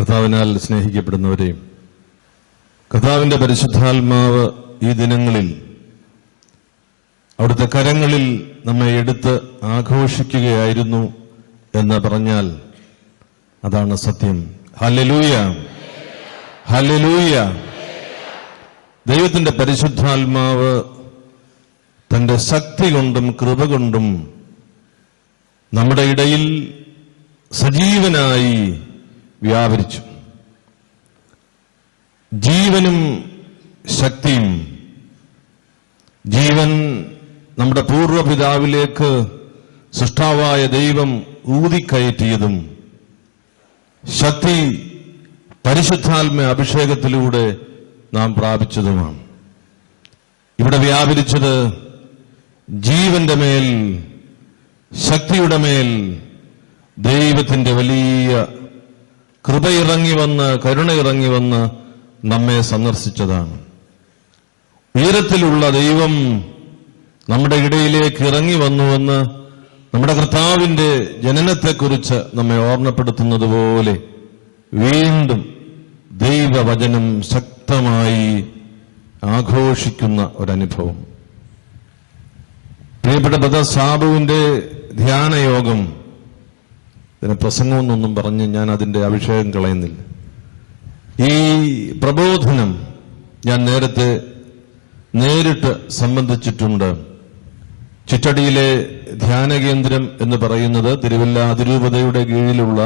കർത്താവിനാൽ സ്നേഹിക്കപ്പെടുന്നവരെ, കർത്താവിന്റെ പരിശുദ്ധാത്മാവ് ഈ ദിനങ്ങളിൽ അവിടുത്തെ കരങ്ങളിൽ നമ്മെ എടുത്ത് ആഘോഷിക്കുകയായിരുന്നു എന്ന് പറഞ്ഞാൽ അതാണ് സത്യം. Hallelujah, hallelujah. ദൈവത്തിന്റെ പരിശുദ്ധാത്മാവ് തന്റെ ശക്തി കൊണ്ടും കൃപ കൊണ്ടും നമ്മുടെ ഇടയിൽ സജീവനായി വ്യാപരിച്ചു. ജീവനും ശക്തിയും, ജീവൻ നമ്മുടെ പൂർവ്വപിതാവിലേക്ക് സൃഷ്ടാവായ ദൈവം ഊതിക്കയറ്റിയതും ശക്തി പരിശുദ്ധാത്മ അഭിഷേകത്തിലൂടെ നാം പ്രാപിച്ചതുമാണ്. ഇവിടെ വ്യാപരിച്ചത് ജീവന്റെ മേൽ, ശക്തിയുടെ മേൽ ദൈവത്തിന്റെ വലിയ കൃപ ഇറങ്ങി വന്ന്, കരുണ ഇറങ്ങി വന്ന് നമ്മെ സന്ദർശിച്ചതാണ്. ഉയരത്തിലുള്ള ദൈവം നമ്മുടെ ഇടയിലേക്ക് ഇറങ്ങി വന്നുവെന്ന് നമ്മുടെ കർത്താവിന്റെ ജനനത്തെക്കുറിച്ച് നമ്മെ ഓർമ്മപ്പെടുത്തുന്നത് പോലെ വീണ്ടും ദൈവവചനം ശക്തമായി ആഘോഷിക്കുന്ന ഒരനുഭവം. പ്രിയപ്പെട്ട ബ്രദർ സാബുവിന്റെ ധ്യാനയോഗം, ഇതിന് പ്രസംഗമെന്നൊന്നും പറഞ്ഞ് ഞാൻ അതിന്റെ അഭിഷേകം കളയുന്നില്ല. ഈ പ്രബോധനം ഞാൻ നേരിട്ട് സംബന്ധിച്ചിട്ടുണ്ട്. ചിറ്റടിയിലെ ധ്യാന കേന്ദ്രം എന്ന് പറയുന്നത് തിരുവല്ല അതിരൂപതയുടെ കീഴിലുള്ള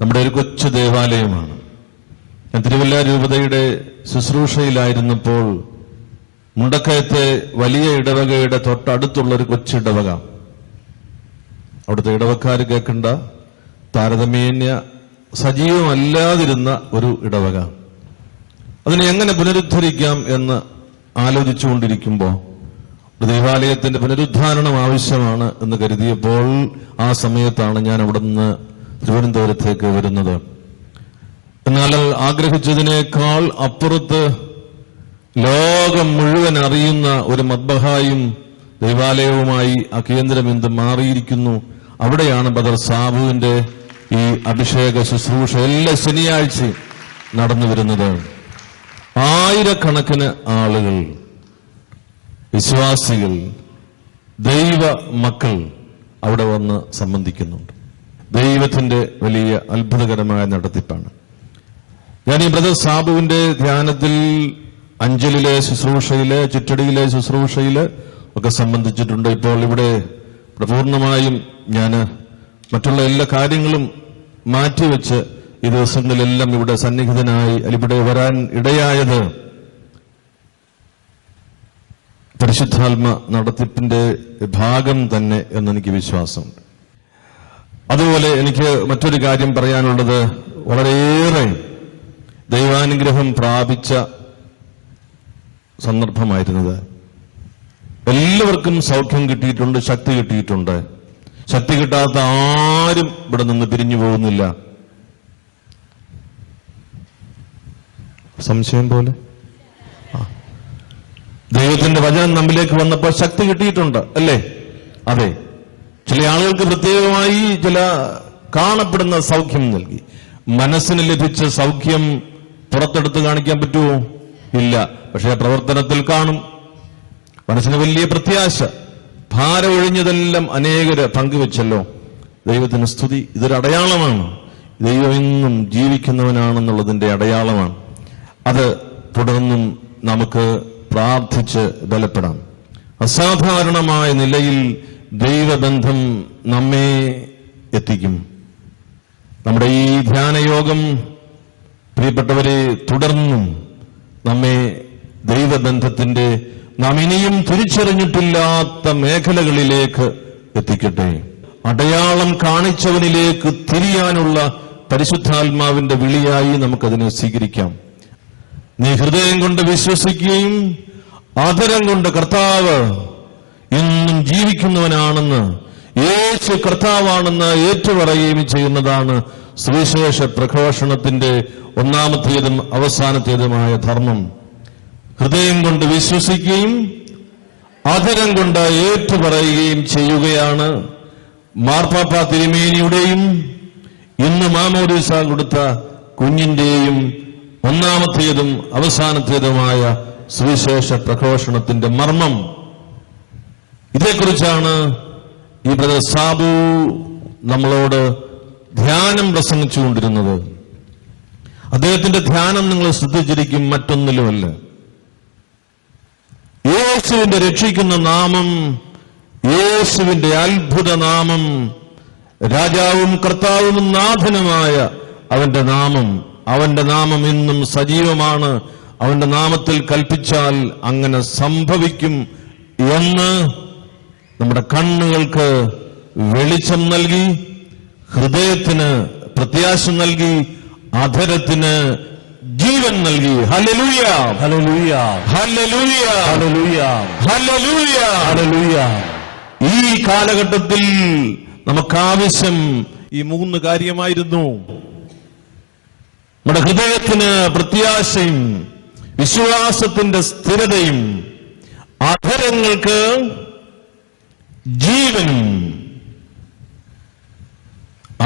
നമ്മുടെ ഒരു കൊച്ചു ദേവാലയമാണ്. ഞാൻ തിരുവല്ല രൂപതയുടെ ശുശ്രൂഷയിലായിരുന്നപ്പോൾ മുണ്ടക്കയത്തെ വലിയ ഇടവകയുടെ തൊട്ടടുത്തുള്ള ഒരു കൊച്ചിടവക, അവിടുത്തെ ഇടവക്കാർ കേൾക്കേണ്ട താരതമ്യേന സജീവമല്ലാതിരുന്ന ഒരു ഇടവക, അതിനെ എങ്ങനെ പുനരുദ്ധരിക്കാം എന്ന് ആലോചിച്ചുകൊണ്ടിരിക്കുമ്പോൾ ദേവാലയത്തിന്റെ പുനരുദ്ധാരണം ആവശ്യമാണ് എന്ന് കരുതിയപ്പോൾ ആ സമയത്താണ് ഞാൻ അവിടെ നിന്ന് തിരുവനന്തപുരത്തേക്ക് വരുന്നത്. എന്നാൽ ആഗ്രഹിച്ചതിനേക്കാൾ അപ്പുറത്ത് ലോകം മുഴുവൻ അറിയുന്ന ഒരു മദ്ബഹായും ദേവാലയവുമായി ആ കേന്ദ്രം എന്ത് മാറിയിരിക്കുന്നു. അവിടെയാണ് ബ്രദർ സാബുവിന്റെ ഈ അഭിഷേക ശുശ്രൂഷ എല്ലാ ശനിയാഴ്ചയും നടന്നു വരുന്നത്. ആയിരക്കണക്കിന് ആളുകൾ, വിശ്വാസികൾ, ദൈവ മക്കൾ അവിടെ വന്ന് സംബന്ധിക്കുന്നുണ്ട്. ദൈവത്തിന്റെ വലിയ അത്ഭുതകരമായ നടത്തിപ്പാണ്. ഞാൻ ഈ ബ്രദർ സാബുവിന്റെ ധ്യാനത്തിൽ അഞ്ചലിലെ ശുശ്രൂഷയില്, ചിറ്റടിയിലെ ശുശ്രൂഷയില് ഒക്കെ സംബന്ധിച്ചിട്ടുണ്ട്. ഇപ്പോൾ ഇവിടെ പൂർണ്ണമായും ഞാൻ മറ്റുള്ള എല്ലാ കാര്യങ്ങളും മാറ്റിവെച്ച് ഈ ദിവസങ്ങളിലെല്ലാം ഇവിടെ സന്നിഹിതനായി ഇവിടെ വരാൻ ഇടയായത് പരിശുദ്ധാത്മ നടത്തിപ്പിന്റെ ഭാഗം തന്നെ എന്നെനിക്ക് വിശ്വാസമുണ്ട്. അതുപോലെ എനിക്ക് മറ്റൊരു കാര്യം പറയാനുള്ളത്, വളരെയേറെ ദൈവാനുഗ്രഹം പ്രാപിച്ച സന്ദർഭമായിരുന്നത്. എല്ലാവർക്കും സൗഖ്യം കിട്ടിയിട്ടുണ്ട്, ശക്തി കിട്ടിയിട്ടുണ്ട്. ശക്തി കിട്ടാത്ത ആരും ഇവിടെ നിന്ന് പിരിഞ്ഞു പോകുന്നില്ല. സംശയം പോലെ ദൈവത്തിന്റെ വചനം നമ്മിലേക്ക് വന്നപ്പോൾ ശക്തി കിട്ടിയിട്ടുണ്ട്, അല്ലേ? അതെ. ചില ആളുകൾക്ക് പ്രത്യേകമായി ചില കാണപ്പെടുന്ന സൗഖ്യം നൽകി. മനസ്സിന് ലഭിച്ച സൗഖ്യം പുറത്തെടുത്ത് കാണിക്കാൻ പറ്റുമോ? ഇല്ല. പക്ഷേ പ്രവർത്തനത്തിൽ കാണും. മനസ്സിന് വലിയ പ്രത്യാശ, ഭാരം ഒഴിഞ്ഞതെല്ലാം അനേകര് പങ്കുവെച്ചല്ലോ. ദൈവത്തിന് സ്തുതി. ഇതൊരു അടയാളമാണ്. ദൈവം എന്നും ജീവിക്കുന്നവനാണെന്നുള്ളതിന്റെ അടയാളമാണ്. അത് തുടർന്നും നമുക്ക് പ്രാർത്ഥിച്ച് ബലപ്പെടാം. അസാധാരണമായ നിലയിൽ ദൈവബന്ധം നമ്മെ എത്തിക്കും. നമ്മുടെ ഈ ധ്യാനയോഗം പ്രിയപ്പെട്ടവരെ തുടർന്നും നമ്മെ ദൈവബന്ധത്തിന്റെ നാം ഇനിയും തിരിച്ചറിഞ്ഞിട്ടില്ലാത്ത മേഖലകളിലേക്ക് എത്തിക്കട്ടെ. അടയാളം കാണിച്ചവനിലേക്ക് തിരിയാനുള്ള പരിശുദ്ധാത്മാവിന്റെ വിളിയായി നമുക്കതിനെ സ്വീകരിക്കാം. നീ ഹൃദയം കൊണ്ട് വിശ്വസിക്കുകയും ആദരം കൊണ്ട് കർത്താവ് എന്നും ജീവിക്കുന്നവനാണെന്ന്, യേശു കർത്താവാണെന്ന് ഏറ്റുപറയുകയും ചെയ്യുന്നതാണ് സുവിശേഷ പ്രഘോഷണത്തിന്റെ ഒന്നാമത്തേതും അവസാനത്തേതുമായ ധർമ്മം. ഹൃദയം കൊണ്ട് വിശ്വസിക്കുകയും ആദരം കൊണ്ട് ഏറ്റുപറയുകയും ചെയ്യുകയാണ് മാർപ്പാപ്പ തിരുമേനിയുടെയും ഇന്ന് മാമോദീസ കൊടുത്ത കുഞ്ഞിന്റെയും ഒന്നാമത്തേതും അവസാനത്തേതുമായ സുവിശേഷ പ്രഘോഷണത്തിന്റെ മർമ്മം. ഇതേക്കുറിച്ചാണ് ഈ ബ്രദർ സാബു നമ്മളോട് ധ്യാനം പ്രസംഗിച്ചുകൊണ്ടിരുന്നത്. അദ്ദേഹത്തിന്റെ ധ്യാനം നിങ്ങൾ ശ്രദ്ധിച്ചിരിക്കും, മറ്റൊന്നിലുമല്ല. യേശുവിന്റെ രക്ഷിക്കുന്ന നാമം, യേശുവിന്റെ അത്ഭുത നാമം, രാജാവും കർത്താവും നാഥനുമായ അവന്റെ നാമം. അവന്റെ നാമം ഇന്നും സജീവമാണ്. അവന്റെ നാമത്തിൽ കൽപ്പിച്ചാൽ അങ്ങനെ സംഭവിക്കും എന്ന് നമ്മുടെ കണ്ണുകൾക്ക് വെളിച്ചം നൽകി, ഹൃദയത്തിന് പ്രത്യാശ നൽകി, അധരത്തിന് ജീവൻ നൽകി. Hallelujah, hallelujah, hallelujah, hallelujah, hallelujah. Hallelujah. ഈ കാലഘട്ടത്തിൽ നമുക്കാവശ്യം ഈ 3 കാര്യമായിരുന്നു. നമ്മുടെ ഹൃദയത്തിന് പ്രത്യാശയും വിശ്വാസത്തിന്റെ സ്ഥിരതയും അധരങ്ങൾക്ക് ജീവനും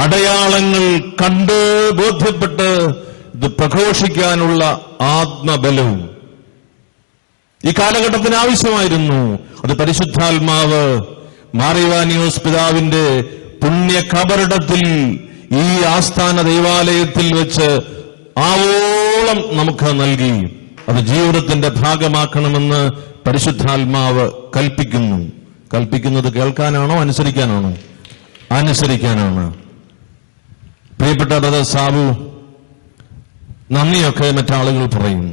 അടയാളങ്ങൾ കണ്ട് ബോധ്യപ്പെട്ട് ഇത് പ്രഘോഷിക്കാനുള്ള ആത്മബലവും ഈ കാലഘട്ടത്തിന് ആവശ്യമായിരുന്നു. അത് പരിശുദ്ധാത്മാവ് മാറിവാനിയോസ് പിതാവിന്റെ പുണ്യ കബറിടത്തിൽ ഈ ആസ്ഥാന ദൈവാലയത്തിൽ വെച്ച് ആവോളം നമുക്ക് നൽകി. അത് ജീവിതത്തിന്റെ ഭാഗമാക്കണമെന്ന് പരിശുദ്ധാത്മാവ് കൽപ്പിക്കുന്നു. കൽപ്പിക്കുന്നത് കേൾക്കാനാണോ അനുസരിക്കാനാണോ? അനുസരിക്കാനാണ്. പ്രിയപ്പെട്ട ബ്രദർ സാബു, നന്ദിയൊക്കെ മറ്റാളുകൾ പറയും.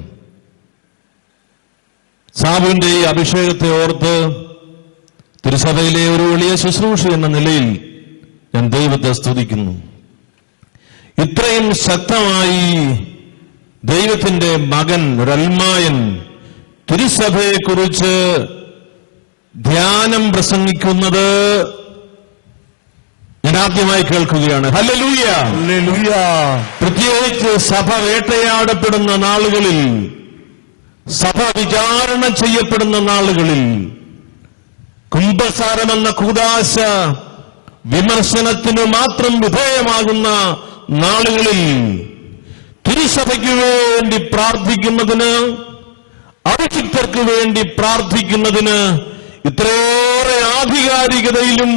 സാബുവിന്റെ ഈ അഭിഷേകത്തെ ഓർത്ത് തിരുസഭയിലെ ഒരു വലിയ ശുശ്രൂഷ എന്ന നിലയിൽ ഞാൻ ദൈവത്തെ സ്തുതിക്കുന്നു. ഇത്രയും ശക്തമായി ദൈവത്തിന്റെ മകൻ ഒരൽമായൻ തിരുസഭയെക്കുറിച്ച് ധ്യാനം പ്രസംഗിക്കുന്നത് ഞാൻ ആദ്യമായി കേൾക്കുകയാണ്. Hallelujah, hallelujah. പ്രത്യേകിച്ച് സഭ വേട്ടയാടപ്പെടുന്ന നാളുകളിൽ, സഭ വിചാരണ ചെയ്യപ്പെടുന്ന നാളുകളിൽ, കുംഭസാരമെന്ന കൂദാശ വിമർശനത്തിനു മാത്രം വിധേയമാകുന്ന നാളുകളിൽ തിരുസഭയ്ക്ക് വേണ്ടി പ്രാർത്ഥിക്കുന്നതിന്, അഭിഷിക്തർക്ക് വേണ്ടി പ്രാർത്ഥിക്കുന്നതിന് ഇത്രയേറെ ആധികാരികതയിലും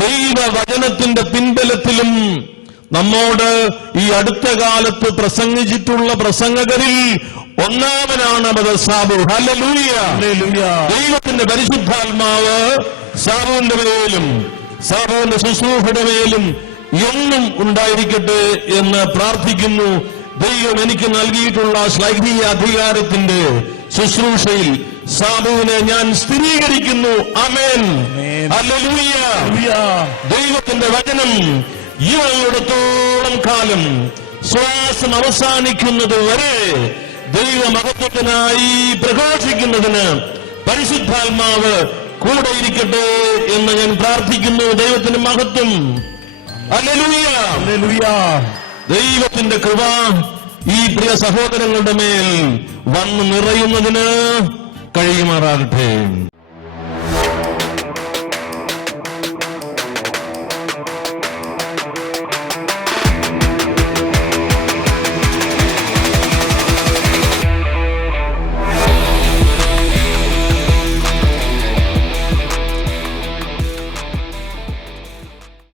ദൈവവചനത്തിന്റെ പിൻബലത്തിലും നമ്മോട് ഈ അടുത്ത കാലത്ത് പ്രസംഗിച്ചിട്ടുള്ള പ്രസംഗകരിൽ ഒന്നാമനാണ് ബ്രദർ സാബു. Hallelujah, hallelujah. ദൈവത്തിന്റെ പരിശുദ്ധാത്മാവ് സാബുവിന്റെ മേലും സാബുവിന്റെ ശുശ്രൂഷയുടെ മേലും എന്നും ഉണ്ടായിരിക്കട്ടെ എന്ന് പ്രാർത്ഥിക്കുന്നു. ദൈവം എനിക്ക് നൽകിയിട്ടുള്ള ശ്ലൈഹീയ അധികാരത്തിന്റെ ശുശ്രൂഷയിൽ സാബുവിനെ ഞാൻ സ്ഥിരീകരിക്കുന്നു. ആമേൻ, ഹല്ലേലൂയ. ദൈവത്തിന്റെ വചനം ജീവനുള്ളിടത്തോളം കാലം ശ്വാസം അവസാനിക്കുന്നത് വരെ ദൈവമഹത്വത്തിനായി പ്രഘോഷിക്കുന്നതിന് പരിശുദ്ധാത്മാവ് കൂടെ ഇരിക്കട്ടെ എന്ന് ഞാൻ പ്രാർത്ഥിക്കുന്നു. ദൈവത്തിന്റെ മഹത്വം, ഹല്ലേലൂയ, ഹല്ലേലൂയ. ദൈവത്തിന്റെ കൃപ ഈ പ്രിയ സഹോദരങ്ങളുടെ മേൽ വന്നു നിറയുന്നതിന് കഴിയുമാറാകട്ടെ.